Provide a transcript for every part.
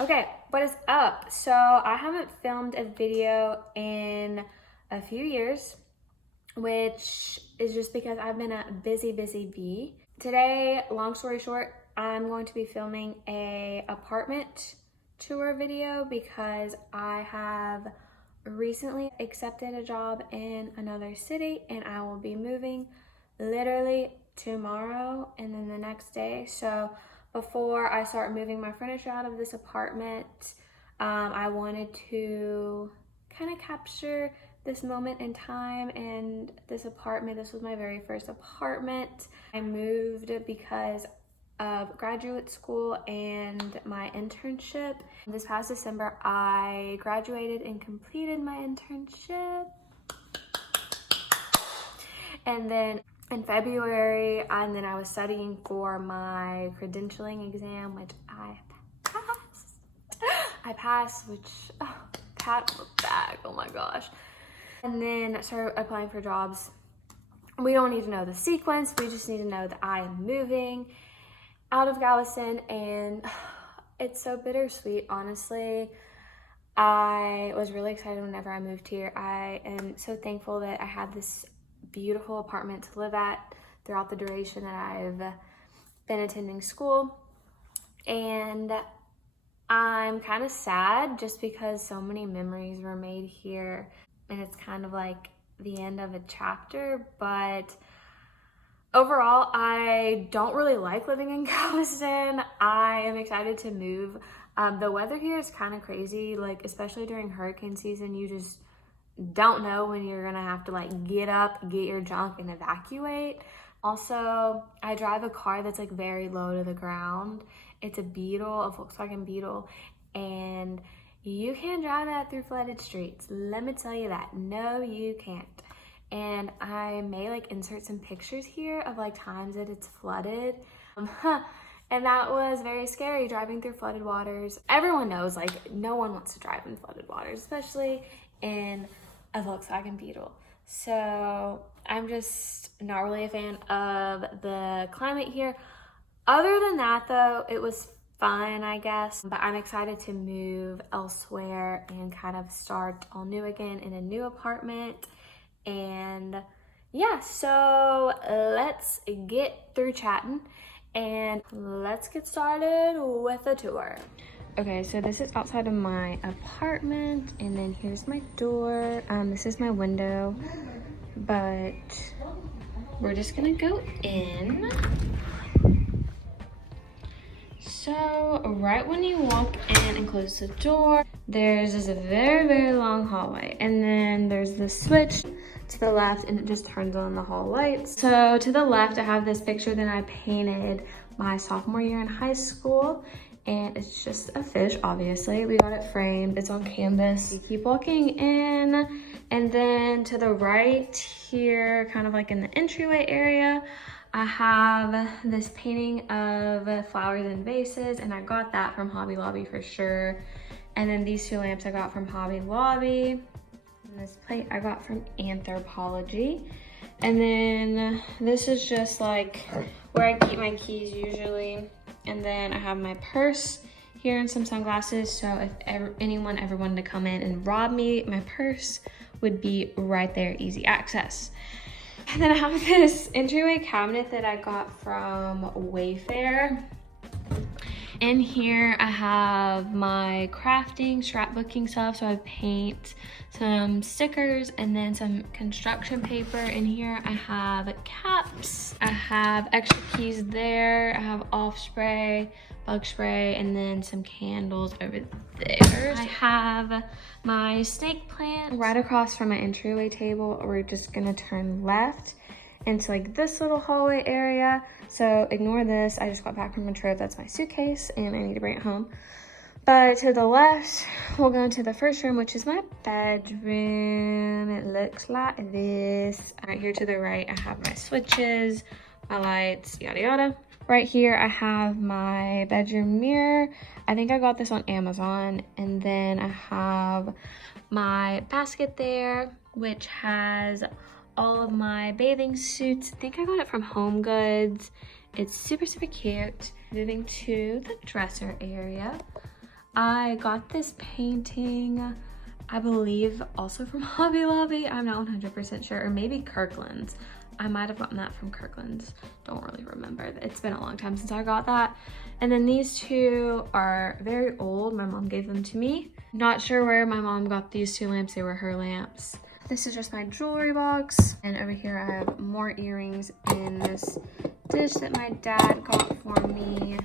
Okay, what is up? So I haven't filmed a video in a few years, which is just because I've been a busy bee. Today, long story short, I'm going to be filming a apartment tour video because I have recently accepted a job in another city and I will be moving literally tomorrow and then the next day. So before I start moving my furniture out of this apartment, I wanted to kind of capture this moment in time and this apartment. This was my very first apartment. I moved because of graduate school and my internship. This past December, I graduated and completed my internship. And then in February, and then I was studying for my credentialing exam, which I passed. I passed, which, pat on the back, oh my gosh. And then I started applying for jobs. We don't need to know the sequence, we just need to know that I am moving out of Galveston, and it's so bittersweet, honestly. I was really excited whenever I moved here. I am so thankful that I had this beautiful apartment to live at throughout the duration that I've been attending school. And I'm kind of sad just because so many memories were made here and it's kind of like the end of a chapter, but overall, I don't really like living in Galveston. I am excited to move. The weather here is kind of crazy, like especially during hurricane season, you just don't know when you're gonna have to like get up, get your junk and evacuate. Also, I drive a car that's like very low to the ground. It's a Beetle, a Volkswagen Beetle, and you can't drive that through flooded streets. Let me tell you that. No, you can't. And I may like insert some pictures here of like times that it's flooded. And that was very scary, driving through flooded waters. Everyone knows like no one wants to drive in flooded waters, especially in a Volkswagen Beetle. So I'm just not really a fan of the climate here. Other than that though, it was fun, I guess. But I'm excited to move elsewhere and kind of start all new again in a new apartment. And yeah, so let's get through chatting and let's get started with the tour. Okay, so this is outside of my apartment, and then here's my door. This is my window, but we're just gonna go in. So right when you walk in and close the door, there's this very long hallway, and then there's this switch to the left and it just turns on the hall lights. So to the left, I have this picture that I painted my sophomore year in high school, and it's just a fish, obviously. We got it framed, it's on canvas. You keep walking in, and then to the right here, kind of like in the entryway area, I have this painting of flowers and vases, and I got that from Hobby Lobby for sure. And then these two lamps I got from Hobby Lobby. And this plate I got from Anthropologie. And then this is just like where I keep my keys usually. And then I have my purse here and some sunglasses. So if anyone ever wanted to come in and rob me, my purse would be right there, easy access. And then I have this entryway cabinet that I got from Wayfair. In here I have my crafting, scrapbooking stuff. So I paint, some stickers, and then some construction paper. In here I have caps, I have extra keys there, I have off spray, bug spray, and then some candles over there. I have my snake plant right across from my entryway table. We're just gonna turn left into like this little hallway area. So ignore this, I just got back from a trip. That's my suitcase and I need to bring it home. But to the left, we'll go into the first room, which is my bedroom. It looks like this. Right here to the right, I have my switches, my lights, yada yada. Right here, I have my bedroom mirror. I think I got this on Amazon. And then I have my basket there, which has all of my bathing suits. I think I got it from Home Goods. It's super cute. Moving to the dresser area. I got this painting, I believe also from Hobby Lobby. I'm not 100% sure, or maybe Kirkland's. I might have gotten that from Kirkland's. Don't really remember. It's been a long time since I got that. And then these two are very old. My mom gave them to me. Not sure where my mom got these two lamps. They were her lamps. This is just my jewelry box. And over here I have more earrings in this dish that my dad got for me.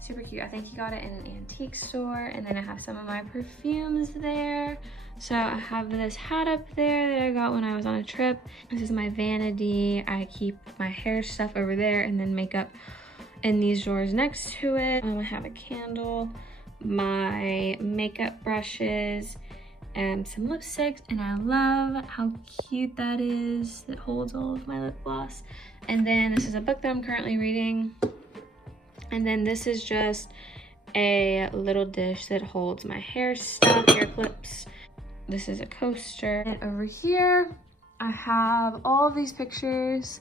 Super cute. I think he got it in an antique store. And then I have some of my perfumes there. So I have this hat up there that I got when I was on a trip. This is my vanity. I keep my hair stuff over there and then makeup in these drawers next to it. I have a candle, my makeup brushes, and some lipsticks. And I love how cute that is. It holds all of my lip gloss. And then this is a book that I'm currently reading. And then this is just a little dish that holds my hair stuff, hair clips. This is a coaster. And over here, I have all of these pictures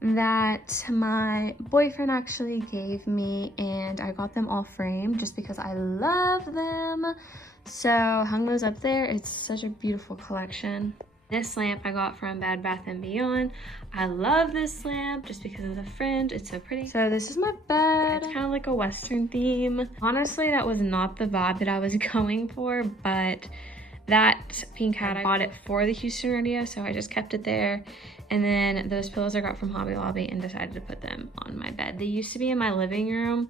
that my boyfriend actually gave me, and I got them all framed just because I love them. So hung those up there. It's such a beautiful collection. This lamp I got from Bed Bath & Beyond. I love this lamp just because of the fringe. It's so pretty. So this is my bed. It's kind of like a Western theme. Honestly, that was not the vibe that I was going for, but that pink hat, I bought it for the Houston rodeo, so I just kept it there. And then those pillows I got from Hobby Lobby and decided to put them on my bed. They used to be in my living room,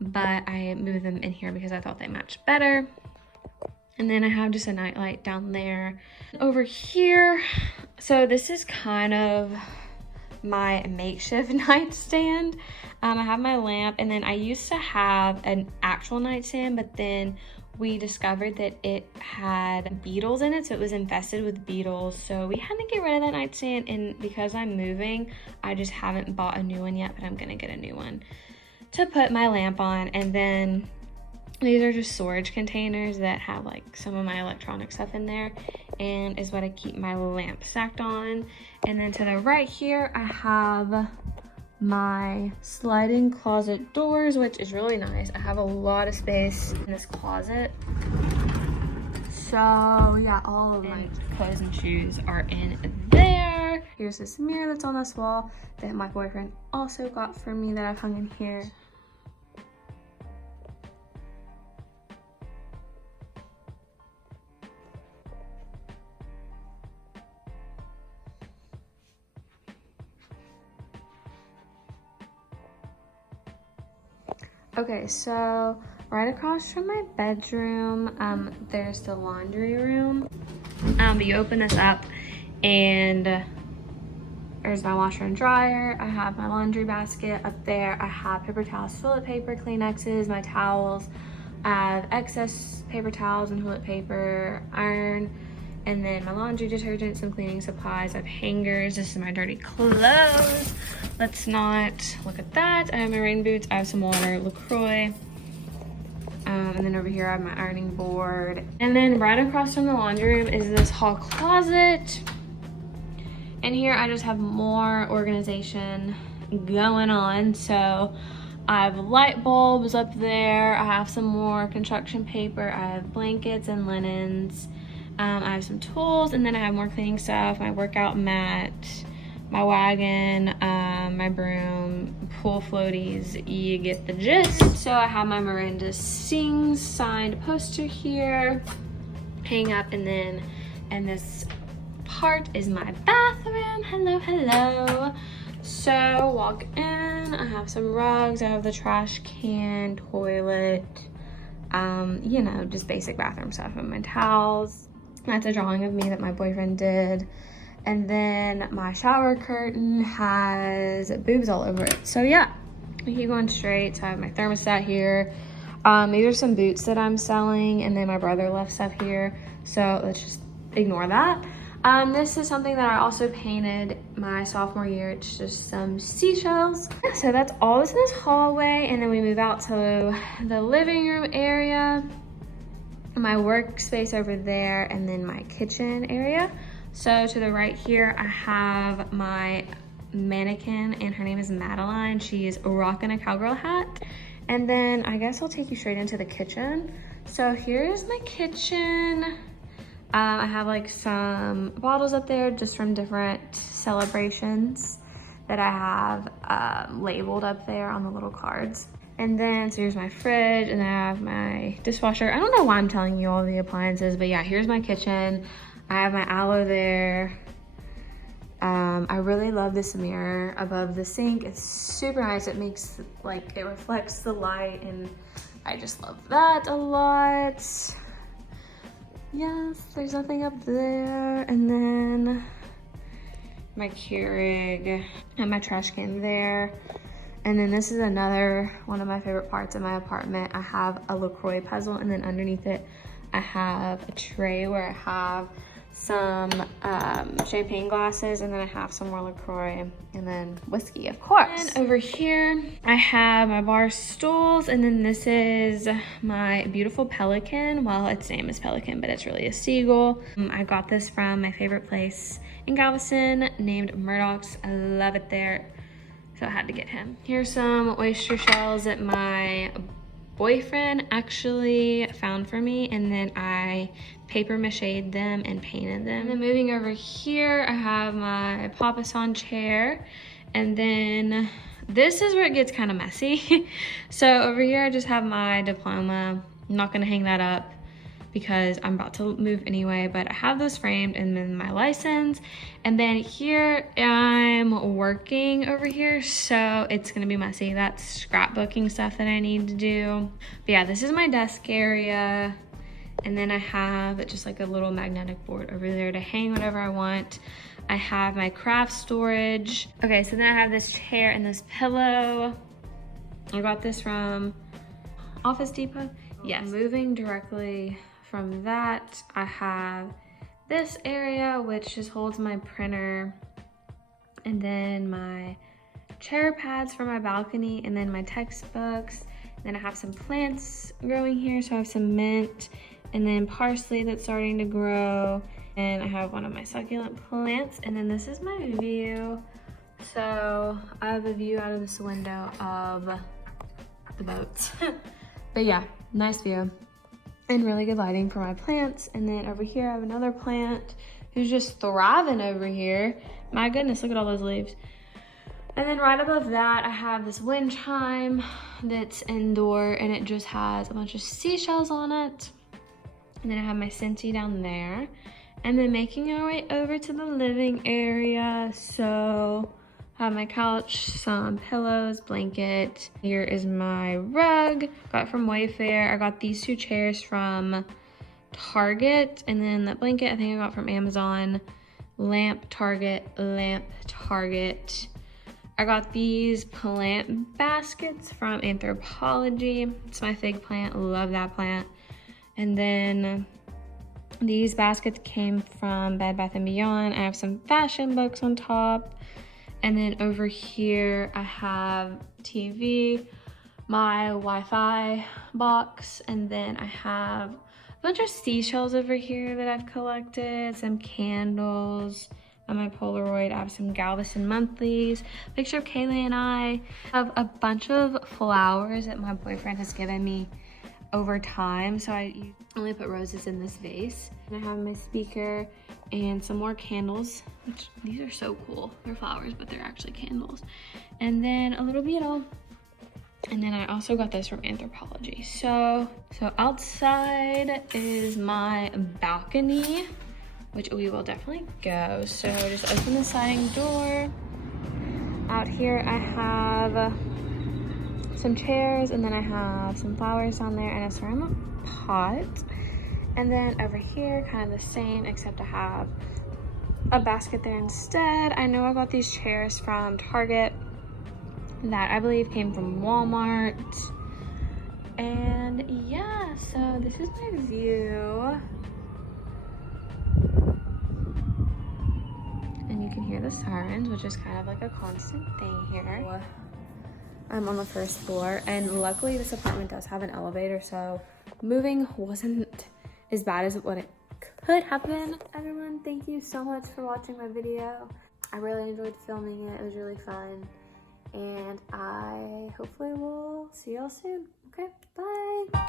but I moved them in here because I thought they matched better. And then I have just a nightlight down there. Over here, so this is kind of my makeshift nightstand. I have my lamp, and then I used to have an actual nightstand, but then we discovered that it had beetles in it, so it was infested with beetles. So we had to get rid of that nightstand, and because I'm moving, I just haven't bought a new one yet, but I'm gonna get a new one to put my lamp on. And then these are just storage containers that have like some of my electronic stuff in there, and is what I keep my lamp stacked on. And then to the right here, I have my sliding closet doors, which is really nice. I have a lot of space in this closet. So yeah, all of my clothes and shoes are in there. Here's this mirror that's on this wall that my boyfriend also got for me that I've hung in here. Okay, so right across from my bedroom, there's the laundry room. But you open this up and there's my washer and dryer. I have my laundry basket up there. I have paper towels, toilet paper, Kleenexes, my towels. I have excess paper towels and toilet paper, iron, and then my laundry detergent, some cleaning supplies. I have hangers. This is my dirty clothes. Let's not look at that. I have my rain boots. I have some water, LaCroix. And then over here I have my ironing board. And then right across from the laundry room is this hall closet. And here I just have more organization going on. So I have light bulbs up there. I have some more construction paper. I have blankets and linens. I have some tools, and then I have more cleaning stuff, my workout mat, my wagon, my broom, pool floaties, you get the gist. So I have my Miranda Sings signed poster here, hang up, and then in this part is my bathroom. Hello, hello. So walk in, I have some rugs, I have the trash can, toilet, you know, just basic bathroom stuff, and my towels. That's a drawing of me that my boyfriend did. And then my shower curtain has boobs all over it. So yeah, we keep going straight. So I have my thermostat here. These are some boots that I'm selling, and then my brother left stuff here. So let's just ignore that. This is something that I also painted my sophomore year. It's just some seashells. Yeah, so that's all that's in this hallway. And then we move out to the living room area, my workspace over there, and then my kitchen area. So to the right here, I have my mannequin, and her name is Madeline. She's rocking a cowgirl hat. And then I guess I'll take you straight into the kitchen. So here's my kitchen. I have like some bottles up there just from different celebrations that I have labeled up there on the little cards. And then, so here's my fridge, and then I have my dishwasher. I don't know why I'm telling you all the appliances, but yeah, here's my kitchen. I have my aloe there. I really love this mirror above the sink. It's super nice. It makes, like, it reflects the light, and I just love that a lot. Yes, there's nothing up there. And then my Keurig and my trash can there. And then this is another one of my favorite parts of my apartment. I have a LaCroix puzzle, and then underneath it, I have a tray where I have some champagne glasses, and then I have some more LaCroix, and then whiskey, of course. And over here, I have my bar stools, and then this is my beautiful pelican. Well, its name is Pelican, but it's really a seagull. I got this from my favorite place in Galveston named Murdoch's. I love it there, so I had to get him. Here's some oyster shells that my boyfriend actually found for me, and then I paper mache'd them and painted them. And then moving over here, I have my Papasan chair, and then this is where it gets kind of messy. So over here, I just have my diploma. I'm not gonna hang that up because I'm about to move anyway, but I have those framed, and then my license. And then here, I'm working over here, so it's gonna be messy. That's scrapbooking stuff that I need to do. But yeah, this is my desk area. And then I have just like a little magnetic board over there to hang whatever I want. I have my craft storage. Okay, so then I have this chair and this pillow. I got this from Office Depot. Yes. Moving directly from that, I have this area, which just holds my printer, and then my chair pads for my balcony, and then my textbooks. And then I have some plants growing here, so I have some mint, and then parsley that's starting to grow, and I have one of my succulent plants. And then this is my view. So I have a view out of this window of the boats. But yeah, nice view and really good lighting for my plants. And then over here I have another plant who's just thriving over here. My goodness, look at all those leaves. And then right above that, I have this wind chime that's indoor, and it just has a bunch of seashells on it. And then I have my Scentsy down there. And then making our way over to the living area. So I have my couch, some pillows, blanket. Here is my rug, got it from Wayfair. I got these two chairs from Target. And then that blanket I think I got from Amazon. Lamp, Target, lamp, Target. I got these plant baskets from Anthropologie. It's my fig plant, love that plant. And then these baskets came from Bed Bath & Beyond. I have some fashion books on top. And then over here, I have TV, my Wi-Fi box, and then I have a bunch of seashells over here that I've collected, some candles, and my Polaroid. I have some Galveston monthlies, picture of Kaylee and I have a bunch of flowers that my boyfriend has given me over time, so I only put roses in this vase. And I have my speaker and some more candles, which these are so cool. They're flowers, but they're actually candles. And then a little beetle. And then I also got this from Anthropologie. So outside is my balcony, which we will definitely go. So just open the sliding door. Out here I have some chairs, and then I have some flowers on there and a ceramic pot. And then over here, kind of the same, except I have a basket there instead. I know I got these chairs from Target that I believe came from Walmart. And yeah, so this is my view. And you can hear the sirens, which is kind of like a constant thing here. I'm on the first floor, and luckily this apartment does have an elevator, so moving wasn't as bad as what it could have been. Everyone, thank you so much for watching my video. I really enjoyed filming it. It was really fun, and I hopefully will see y'all soon. Okay, bye.